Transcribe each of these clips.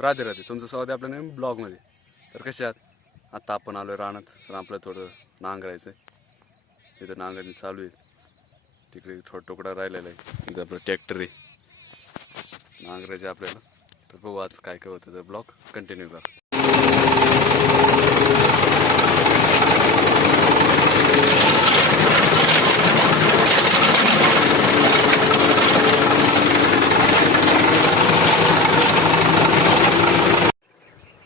राधे राधे, तुमचं स्वागत आहे आपल्या नवीन ब्लॉगमध्ये. तर कसे आहात? आता आपण आलो आहे रानात, तर आपल्याला थोडं नांगरायचं आहे. इथं नांगरणी चालू आहे. तिकडे थोडा तुकडा राहिलेला आहे. इथं आपलं ट्रॅक्टर आहे नांगरायचं आपल्याला. तर बघू आज काय काय होतं, तर ब्लॉग कंटिन्यू करा.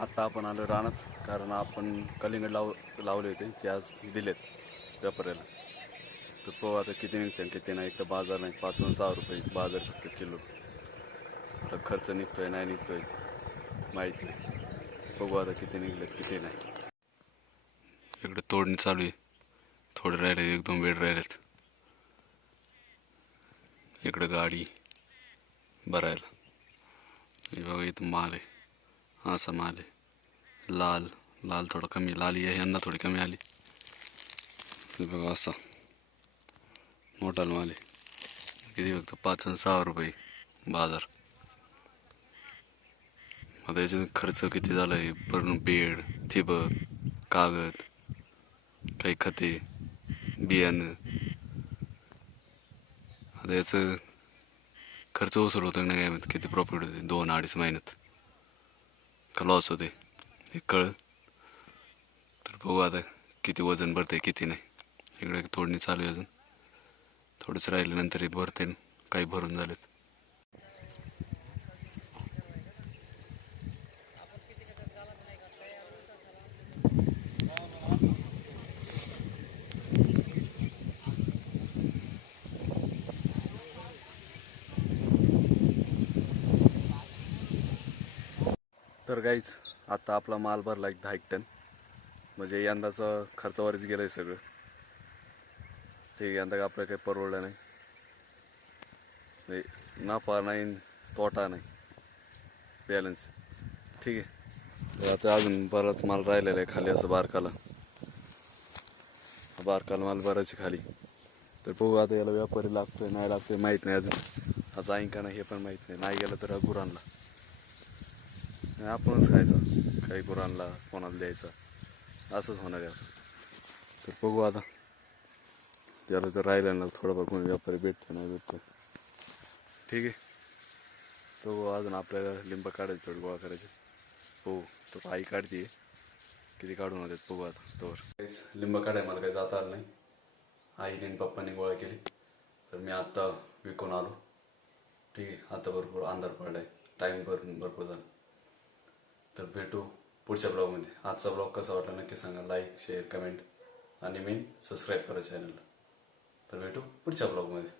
आत्ता आपण आलो रानात, कारण आपण कलिंगड लावले होते, ते आज दिलेत व्यापाऱ्याला. तर पाहू आता किती निघते आणि किती नाही. एक तर बाजार नाही, 5 आणि 6 रुपये बाजार फक्त किलो. तर खर्च निघतोय नाही निघतोय माहीत नाही. बघू आता किती निघलेत किती नाही. इकडे तोडणी चालू आहे, थोडे राहिले, 1-2 वेळ राहिलेत. इकडे गाडी भरायला. हे बघा इथं माल आहे, असा माल आहे. लाल लाल थोडं कमी, लाली आहे यंदा थोडी कमी आली. हे बघा असा मोठा माल आहे. किती फक्त 5 आणि 6 रुपये बाजार. आता याच्यात खर्च किती झाला आहे, भरून बेड, ठिबक, कागद, काही खते, बियाणं. आता याचं खर्च वसूल होतं नाही, काय माहिती किती प्रॉफिट होते 2-2.5 महिन्यात का लॉस होते हे कळ. तर बघू आता किती वजन भरते किती नाही. इकडे तोडणी चालू आहे अजून, थोडंच राहिलं नंतर हे भरते. काही भरून झालेत. तर गाईच आता आपला माल भरला 10 टन, म्हणजे यंदाचा खर्चावरच गेलं आहे सगळं. ठीक, यंदा आपलं काही परवडलं नाही, नफा नाही तोटा नाही, बॅलन्स. ठीक आहे. तर आता अजून बराच माल राहिलेला आहे खाली, असं बारकाला माल बराच खाली. तर बघू आता याला व्यापारी लागतोय नाही लागतोय माहीत नाही अजून. आज जाईन का नाही हे पण माहीत नाही. नाही गेलं तर गुरांना आपणच खायचं, काही गुरांना कोणाला द्यायचं, असंच होणार आहे. तर बघू आता त्याला जर राहिलं ना थोडं बघून व्यापारी भेटतो नाही भेटतो. ठीक आहे. तो अजून आपल्याला लिंब काढायचं, थोडी गोळा करायचे. हो, तो आई काढते, किती काढून होते बघू आता. तोवर लिंब काढाय मला काही जाता आलं नाही. आईने आणि पप्पांनी गोळा केली, तर मी आत्ता विकून आलो. ठीक आहे. आता भरपूर अंधार पडलाय, टाईम भरपूर झाला. तर भेटू पुढच्या ब्लॉगमध्ये. आजचा ब्लॉग कसा वाटला नक्की सांगा. लाईक, शेअर, कमेंट आणि मेन सबस्क्राईब करा चॅनलला. तर भेटू पुढच्या ब्लॉगमध्ये.